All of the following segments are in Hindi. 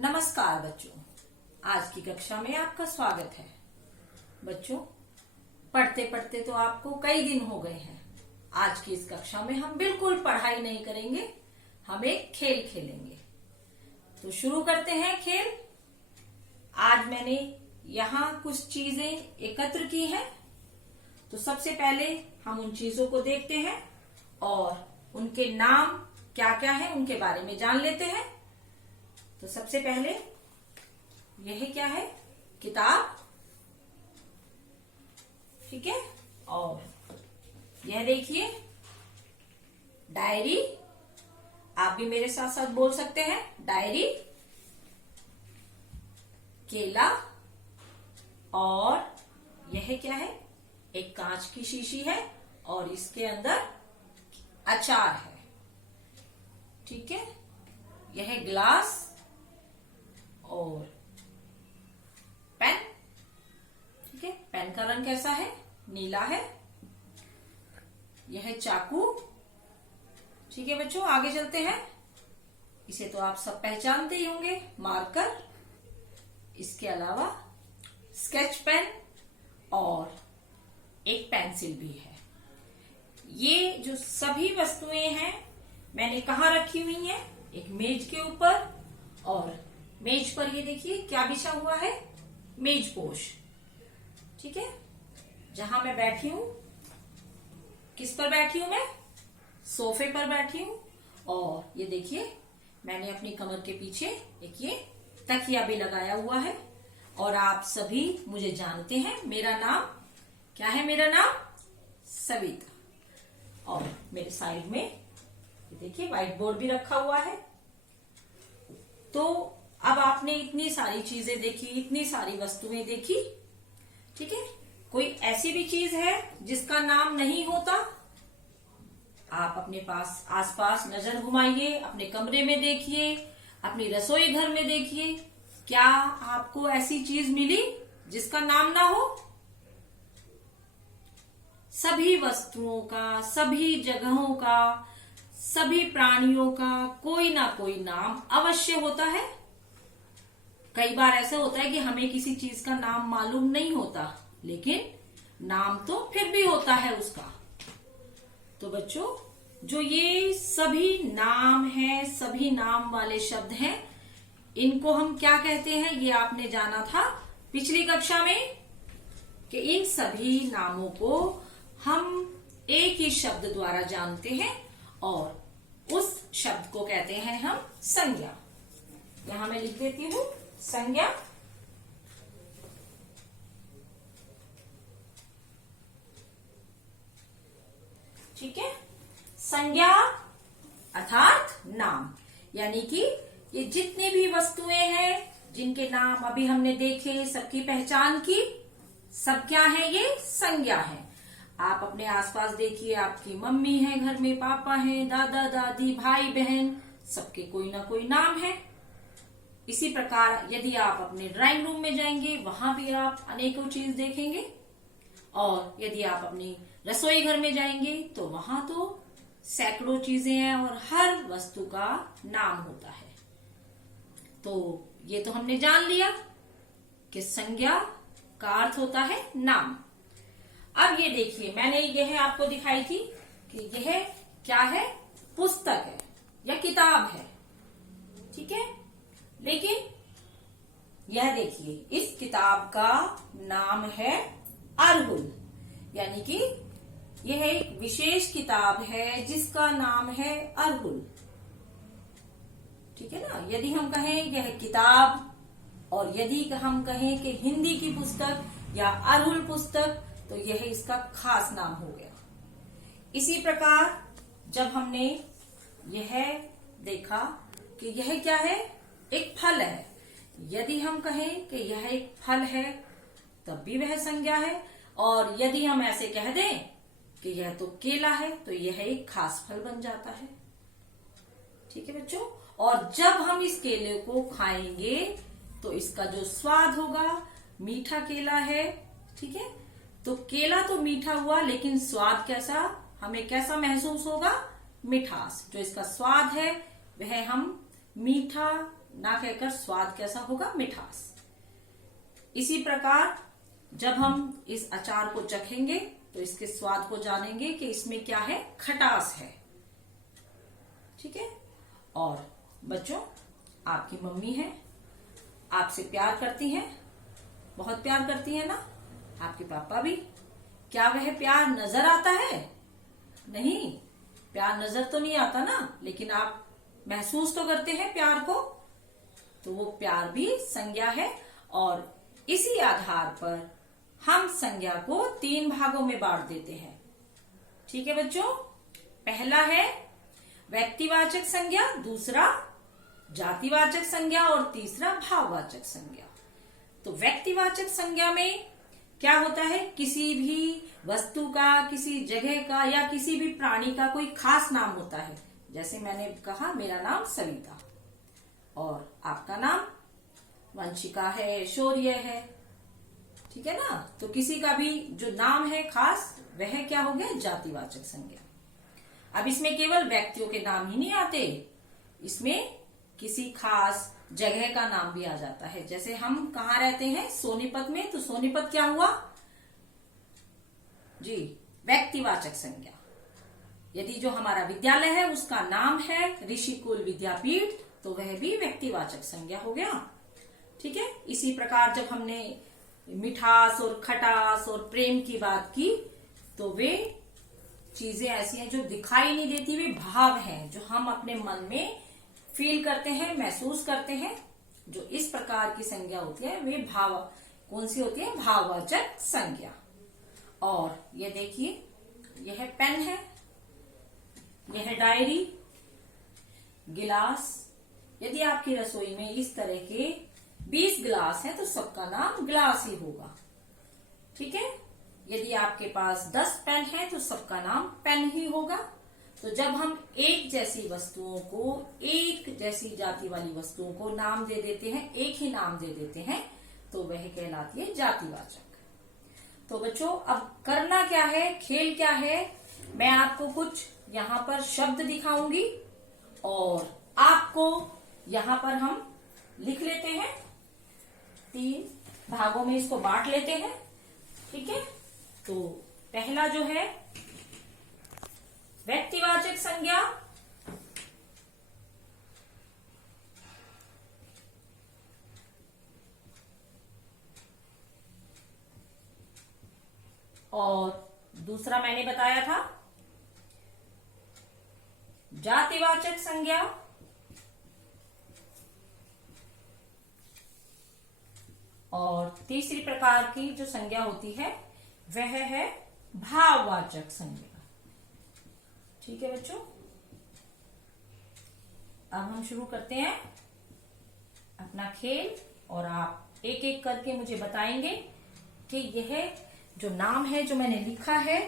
नमस्कार बच्चों, आज की कक्षा में आपका स्वागत है। बच्चों, पढ़ते पढ़ते तो आपको कई दिन हो गए हैं। आज की इस कक्षा में हम बिल्कुल पढ़ाई नहीं करेंगे, हम एक खेल खेलेंगे। तो शुरू करते हैं खेल। आज मैंने यहाँ कुछ चीजें एकत्र की हैं। तो सबसे पहले हम उन चीजों को देखते हैं और उनके नाम क्या क्या है उनके बारे में जान लेते हैं। तो सबसे पहले यह क्या है? किताब, ठीक है। और यह देखिए डायरी। आप भी मेरे साथ साथ बोल सकते हैं डायरी। केला, और यह क्या है? एक कांच की शीशी है और इसके अंदर अचार है, ठीक है। यह ग्लास और पेन, ठीक है। पेन का रंग कैसा है? नीला है। यह चाकू, ठीक है बच्चों। आगे चलते हैं। इसे तो आप सब पहचानते ही होंगे, मार्कर। इसके अलावा स्केच पेन और एक पेंसिल भी है। ये जो सभी वस्तुएं हैं मैंने कहाँ रखी हुई हैं? एक मेज के ऊपर। और मेज पर ये देखिए क्या बिछा हुआ है? मेजपोश, ठीक है। जहां मैं बैठी हूं, किस पर बैठी हूं मैं? सोफे पर बैठी हूं। और ये देखिए मैंने अपनी कमर के पीछे एक ये तकिया भी लगाया हुआ है। और आप सभी मुझे जानते हैं। मेरा नाम क्या है? मेरा नाम सविता। और मेरे साइड में ये देखिए व्हाइट बोर्ड भी रखा हुआ है। तो अब आपने इतनी सारी चीजें देखी, इतनी सारी वस्तुएं देखी, ठीक है। कोई ऐसी भी चीज है जिसका नाम नहीं होता? आप अपने पास आसपास नजर घुमाइए, अपने कमरे में देखिए, अपनी रसोई घर में देखिए। क्या आपको ऐसी चीज मिली जिसका नाम ना हो? सभी वस्तुओं का, सभी जगहों का, सभी प्राणियों का कोई ना कोई नाम अवश्य होता है। कई बार ऐसा होता है कि हमें किसी चीज का नाम मालूम नहीं होता, लेकिन नाम तो फिर भी होता है उसका। तो बच्चों, जो ये सभी नाम हैं, सभी नाम वाले शब्द हैं, इनको हम क्या कहते हैं? ये आपने जाना था पिछली कक्षा में कि इन सभी नामों को हम एक ही शब्द द्वारा जानते हैं और उस शब्द को कहते हैं हम संज्ञा। यहां मैं लिख देती हूं संज्ञा। ठीक है। संज्ञा अर्थात नाम, यानी कि ये जितनी भी वस्तुएं हैं जिनके नाम अभी हमने देखे, सबकी पहचान की, सब क्या है? ये संज्ञा है। आप अपने आसपास देखिए, आपकी मम्मी है घर में, पापा हैं, दादा दादी, भाई बहन, सबके कोई ना कोई नाम है। इसी प्रकार यदि आप अपने ड्राइंग रूम में जाएंगे, वहां भी आप अनेकों चीज देखेंगे। और यदि आप अपनी रसोई घर में जाएंगे तो वहां तो सैकड़ों चीजें हैं और हर वस्तु का नाम होता है। तो ये तो हमने जान लिया कि संज्ञा का अर्थ होता है नाम। अब ये देखिए, मैंने यह आपको दिखाई थी कि यह क्या है? पुस्तक है या किताब है, ठीक है। लेकिन यह देखिए, इस किताब का नाम है अरहुल, यानी कि यह एक विशेष किताब है जिसका नाम है अरहुल, ठीक है ना। यदि हम कहें यह किताब, और यदि हम कहें कि हिंदी की पुस्तक या अरहुल पुस्तक, तो यह इसका खास नाम हो गया। इसी प्रकार जब हमने यह देखा कि यह क्या है? एक फल है। यदि हम कहें कि यह एक फल है, तब भी वह संज्ञा है। और यदि हम ऐसे कह दें कि यह तो केला है, तो यह एक खास फल बन जाता है, ठीक है बच्चों। और जब हम इस केले को खाएंगे तो इसका जो स्वाद होगा, मीठा केला है, ठीक है। तो केला तो मीठा हुआ, लेकिन स्वाद कैसा? हमें कैसा महसूस होगा? मिठास। जो इसका स्वाद है वह हम मीठा ना कहकर स्वाद कैसा होगा, मिठास। इसी प्रकार जब हम इस अचार को चखेंगे तो इसके स्वाद को जानेंगे कि इसमें क्या है, खटास है। ठीक है। और बच्चों, आपकी मम्मी है, आपसे प्यार करती हैं, बहुत प्यार करती है ना, आपके पापा भी। क्या वह प्यार नजर आता है? नहीं, प्यार नजर तो नहीं आता ना, लेकिन आप महसूस तो करते हैं प्यार को। तो वो प्यार भी संज्ञा है, और इसी आधार पर हम संज्ञा को 3 भागों में बांट देते हैं। ठीक है बच्चों। पहला है व्यक्तिवाचक संज्ञा, दूसरा जातिवाचक संज्ञा और तीसरा भाववाचक संज्ञा। तो व्यक्तिवाचक संज्ञा में क्या होता है, किसी भी वस्तु का, किसी जगह का या किसी भी प्राणी का कोई खास नाम होता है। जैसे मैंने कहा, मेरा नाम सविता और आपका नाम वंशिका है, शौर्य है। ठीक है ना। तो किसी का भी जो नाम है खास, वह क्या हो गया, जातिवाचक संज्ञा। अब इसमें केवल व्यक्तियों के नाम ही नहीं आते, इसमें किसी खास जगह का नाम भी आ जाता है। जैसे हम कहाँ रहते हैं, सोनीपत में, तो सोनीपत क्या हुआ जी, व्यक्तिवाचक संज्ञा। यदि जो हमारा विद्यालय है उसका नाम है ऋषिकुल विद्यापीठ, तो वह भी व्यक्तिवाचक संज्ञा हो गया। ठीक है। इसी प्रकार जब हमने मिठास और खटास और प्रेम की बात की, तो वे चीजें ऐसी हैं जो दिखाई नहीं देती, वे भाव हैं जो हम अपने मन में फील करते हैं, महसूस करते हैं। जो इस प्रकार की संज्ञा होती है वे भाव, कौन सी होती है, भाववाचक संज्ञा। और ये देखिए, यह पेन है, यह डायरी, गिलास। यदि आपकी रसोई में इस तरह के 20 गिलास हैं तो सबका नाम गिलास ही होगा। ठीक है। यदि आपके पास 10 पेन है तो सबका नाम पेन ही होगा। तो जब हम एक जैसी वस्तुओं को, एक जैसी जाति वाली वस्तुओं को नाम दे देते हैं, एक ही नाम दे देते हैं, तो वह कहलाती है जातिवाचक। तो बच्चों, अब करना क्या है, खेल क्या है, मैं आपको कुछ यहाँ पर शब्द दिखाऊंगी और आपको यहाँ पर हम लिख लेते हैं, 3 भागों में इसको बांट लेते हैं। ठीक है। तो पहला जो है व्यक्तिवाचक संज्ञा, और दूसरा मैंने बताया था जातिवाचक संज्ञा, और तीसरी प्रकार की जो संज्ञा होती है वह है भाववाचक संज्ञा। ठीक है बच्चों। अब हम शुरू करते हैं अपना खेल, और आप एक एक करके मुझे बताएंगे कि यह जो नाम है जो मैंने लिखा है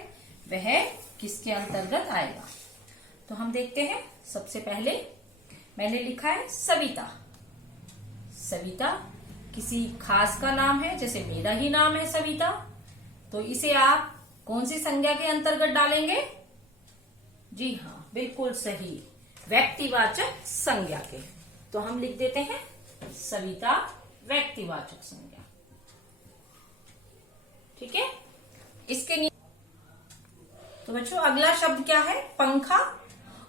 वह किसके अंतर्गत आएगा। तो हम देखते हैं। सबसे पहले मैंने लिखा है सविता। सविता किसी खास का नाम है, जैसे मेरा ही नाम है सविता, तो इसे आप कौन सी संज्ञा के अंतर्गत डालेंगे? जी हाँ, बिल्कुल सही, व्यक्तिवाचक संज्ञा के। तो हम लिख देते हैं सविता व्यक्तिवाचक संज्ञा। ठीक है। इसके नीचे तो बच्चों अगला शब्द क्या है? पंखा।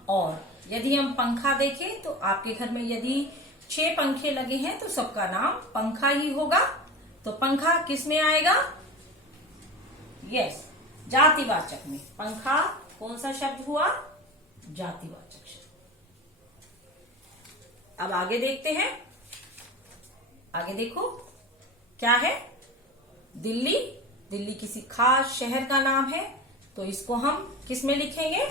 और यदि हम पंखा देखें तो आपके घर में यदि 6 पंखे लगे हैं तो सबका नाम पंखा ही होगा। तो पंखा किस में आएगा? यस, जातिवाचक में। पंखा कौन सा शब्द हुआ? जातिवाचक शब्द। अब आगे देखते हैं। आगे देखो क्या है? दिल्ली। दिल्ली किसी खास शहर का नाम है, तो इसको हम किस में लिखेंगे?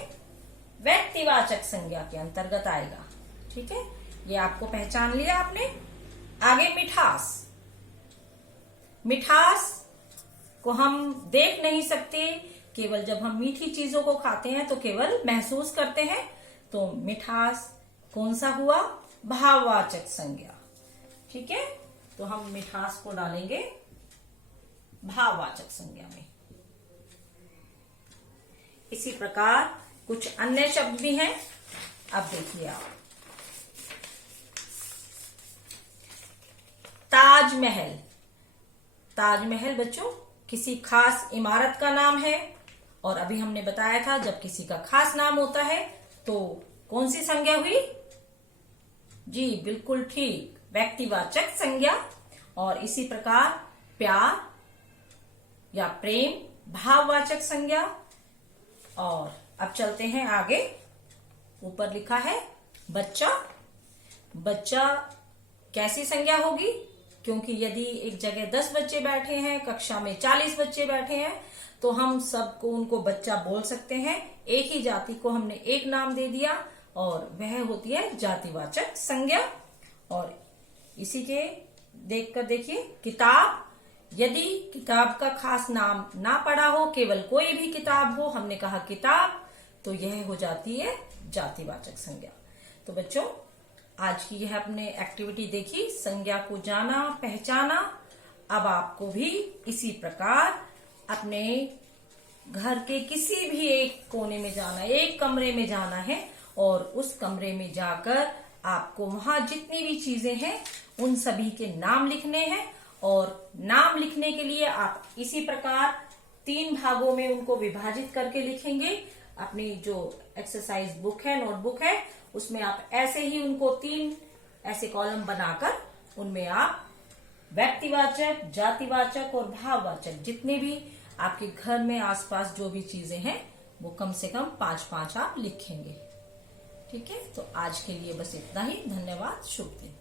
व्यक्तिवाचक संज्ञा के अंतर्गत आएगा। ठीक है, ये आपको पहचान लिया आपने। आगे मिठास। मिठास को हम देख नहीं सकते, केवल जब हम मीठी चीजों को खाते हैं तो केवल महसूस करते हैं। तो मिठास कौन सा हुआ? भाववाचक संज्ञा। ठीक है, तो हम मिठास को डालेंगे भाववाचक संज्ञा में। इसी प्रकार कुछ अन्य शब्द भी हैं। अब देखिए आप, ताजमहल। ताजमहल बच्चों किसी खास इमारत का नाम है, और अभी हमने बताया था जब किसी का खास नाम होता है तो कौन सी संज्ञा हुई? जी बिल्कुल ठीक, व्यक्तिवाचक संज्ञा। और इसी प्रकार प्यार या प्रेम भाववाचक संज्ञा। और अब चलते हैं आगे। ऊपर लिखा है बच्चा। बच्चा कैसी संज्ञा होगी? क्योंकि यदि एक जगह 10 बच्चे बैठे हैं, कक्षा में 40 बच्चे बैठे हैं, तो हम सबको उनको बच्चा बोल सकते हैं। एक ही जाति को हमने एक नाम दे दिया और वह होती है जातिवाचक संज्ञा। और इसी के देखकर देखिए किताब। यदि किताब का खास नाम ना पड़ा हो, केवल कोई भी किताब हो, हमने कहा किताब, तो यह हो जाती है जातिवाचक संज्ञा। तो बच्चों आज की यह आपने एक्टिविटी देखी, संज्ञा को जाना पहचाना। अब आपको भी इसी प्रकार अपने घर के किसी भी एक कोने में जाना है, एक कमरे में जाना है, और उस कमरे में जाकर आपको वहां जितनी भी चीजें हैं उन सभी के नाम लिखने हैं। और नाम लिखने के लिए आप इसी प्रकार 3 भागों में उनको विभाजित करके लिखेंगे। अपनी जो एक्सरसाइज बुक है, नोटबुक है, उसमें आप ऐसे ही उनको 3 ऐसे कॉलम बनाकर उनमें आप व्यक्तिवाचक, जातिवाचक और भाववाचक जितने भी आपके घर में आसपास जो भी चीजें हैं वो कम से कम 5-5 आप लिखेंगे। ठीक है, तो आज के लिए बस इतना ही। धन्यवाद, शुभ दिन।